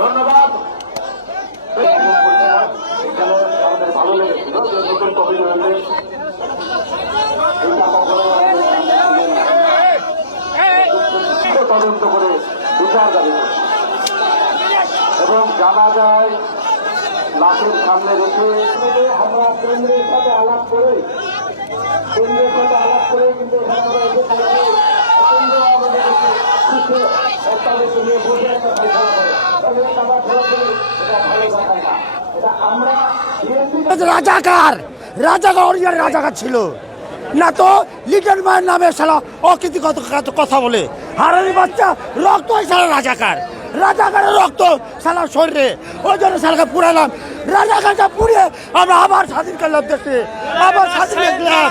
ধন্যবাদ। আমাদের ভালো লেগেছিল নতুন কবি তদন্ত করে বিচার দাবি এবং জানা যায়, লাশের সামনে রেখে আমরা কেন্দ্রের সাথে আলাপ করে, কেন্দ্রের সাথে আলাপ করে কিন্তু এখানে আমরা এসে থাকি কেন্দ্র আমাদেরকে কিছু তাদেরকে নিয়ে বসে একটা ফেসলা করে তবে আমরা ধরে করি এটা ভালো দেখায় না এটা আমরা বিএনপি রাজাকার! রাজাকার অরিজিনাল রাজাকার ছিল। না তো লিটন মায়ের নামে সালা অকৃতিগত কথা বলে। হারানি বাচ্চা রক্ত সালা রাজাকার। রাজাকারের রক্ত সালা শরীরে। ওই জন্য সালাকে পুরালাম। রাজাকারটা পুড়িয়ে আমরা আবার স্বাধীন করলাম দেশে। আবার স্বাধীন দেখলাম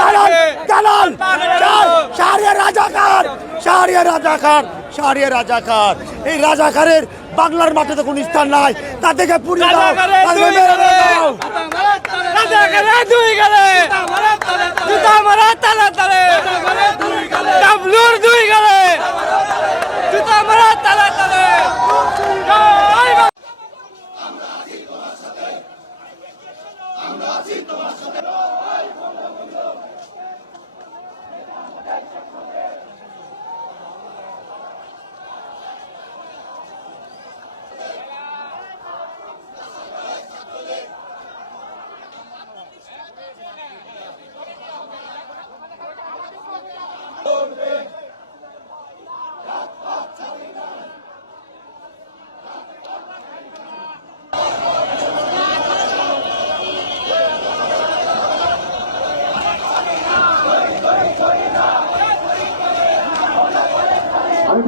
দালাল, দালাল, দালাল, রাজাকার। শাহরিয়ার রাজাকার শাহরিয়ার রাজাকার। এই রাজাকারের বাংলার মাঠে কোনো স্থান নাই। তাদেরকে পুড়িয়ে দাও। তাদেরকে মেরে দাও। রাজাকারে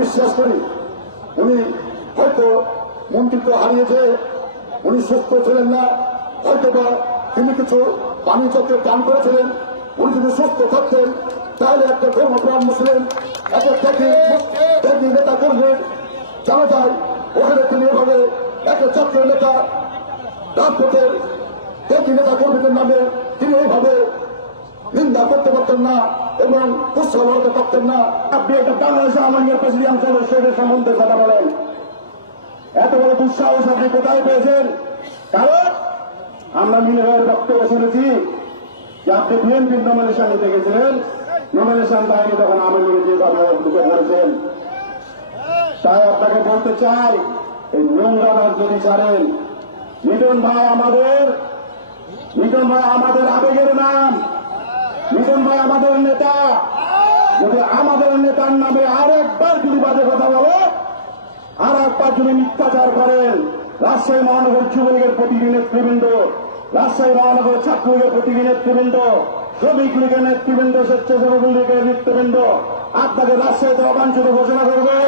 বিশ্বাস করি। উনি হয়তো মন্ত্রিত্ব হারিয়েছে উনি সুস্থ ছিলেন না হয়তো বা তিনি কিছু পানি চক্রে দান করেছিলেন। উনি যদি সুস্থ থাকতেন, তাহলে একটা ধর্মপ্রাণ মুসলিম, একটা নেতা কর্মীর জানা যায়, ওখানে তিনি এভাবে একটা চক্রের নেতা ত্যাগী নেতা কর্মীদের নামে তিনি এইভাবে নিন্দা করতে পারতেন না। এবং উৎসাহ করতে পারতেন না। আপনি একটা বাংলাদেশ আমাদের প্রেসিডেন্ট সদস্যদের সম্বন্ধে কথা বলেন। এত বড় দুঃসাহস আপনি কোথায় পেয়েছেন? কারণ আমরা মিলের বক্তব্য শুনেছি যে আপনি বিএনপির নমিনেশন নিতে গেছিলেন। নমিনেশন পায়নি তখন আমি যে কথা ঢুকে পড়েছেন, তাই আপনাকে বলতে চাই, এই নোংরা যদি ছাড়েন মিটন ভাই আমাদের মিটন ভাই আমাদের আবেগের নাম। মিটন ভাই, আমাদের নেতা। যদি আমাদের নেতার নামে আরেকবার যদি বাজে কথা বলে আর একবার যদি মিথ্যাচার করেন, রাজশাহী মহানগর যুবলীগের প্রতিটি নেতৃবৃন্দ, রাজশাহী মহানগর ছাত্রলীগের প্রতিদিনের নেতৃবৃন্দ, শ্রমিক লীগের নেতৃবৃন্দ, স্বেচ্ছাসেবক লীগের নেতৃবৃন্দ আপনাকে রাজশাহীতে অবাঞ্ছিত ঘোষণা করবে।